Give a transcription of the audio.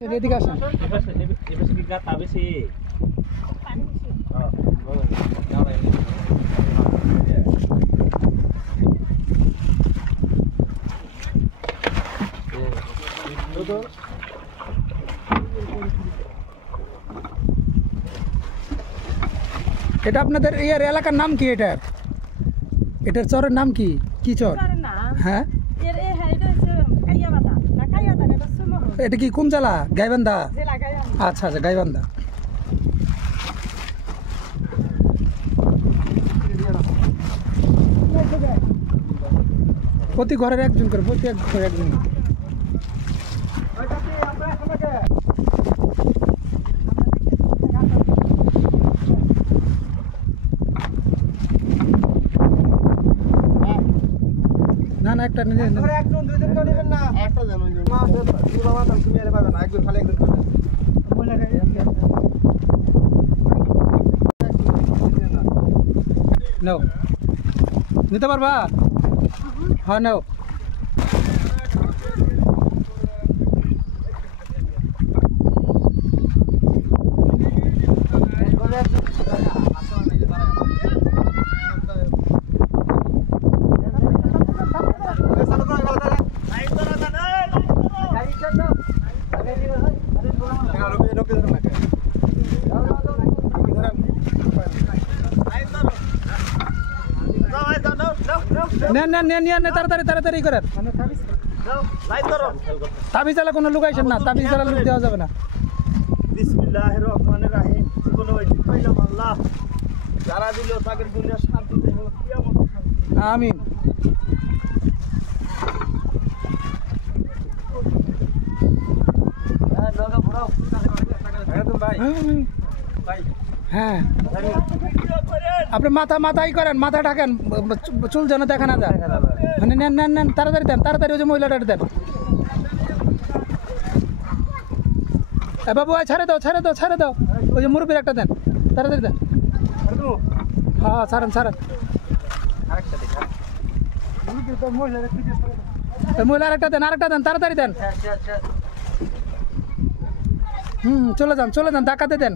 এদিকে আসেন। এটা আপনাদের ইয়ার এলাকার নাম কি? এটার চরের নাম কি? কি চর? হ্যাঁ, এটা কি কোন জেলা? গাইবান্ধা। আচ্ছা আচ্ছা, গাইবান্ধা। প্রতি ঘরের একজন করে, প্রতি এক ঘরে একজন। না না, একটা নিয়ে নেন। একজন দুইজন করে নেবেন না, একটা জানো মা পুরো মাথা তুমি এর পাবে না, একজন খালি একজন করে নাও, নিতে পারবা? হ্যাঁ নাও। নেন নেন নেন নেন, তাড়াতাড়ি তাড়াতাড়ি করেন। তাবিজ চালা কোনো লোক আইসেন না, তাবিজ চালা লোক দেওয়া যাবে না। বিসমিল্লাহির রহমানির রহিম। কোন ওই পাইলাম আল্লাহ যারা দিল তাকে দুনিয়া শান্তি দেব, কিয়ামত শান্তি। আমিন। হ্যাঁ লগা ঘোরাও, একদম ভাই ভাই। হ্যাঁ, আপনি মাথাই করেন, মাথা ঢাকেন, চুল যেন দেখা না যায়। মানে নেন নেন নেন, তাড়াতাড়ি দেন, তাড়াতাড়ি ওই যে মহিলাটা দেন। এ বাবু, ছাড়ে দাও ছাড়ে দাও ছাড়ে দাও, ওই যে মুরব্বীর একটা দেন, তাড়াতাড়ি দেন। হ্যাঁ ছাড়েন ছাড়েন। মহিলা আরেকটা দেন, আরেকটা দেন, তাড়াতাড়ি দেন। চলে যান চলে যান, ডাকাতে দেন।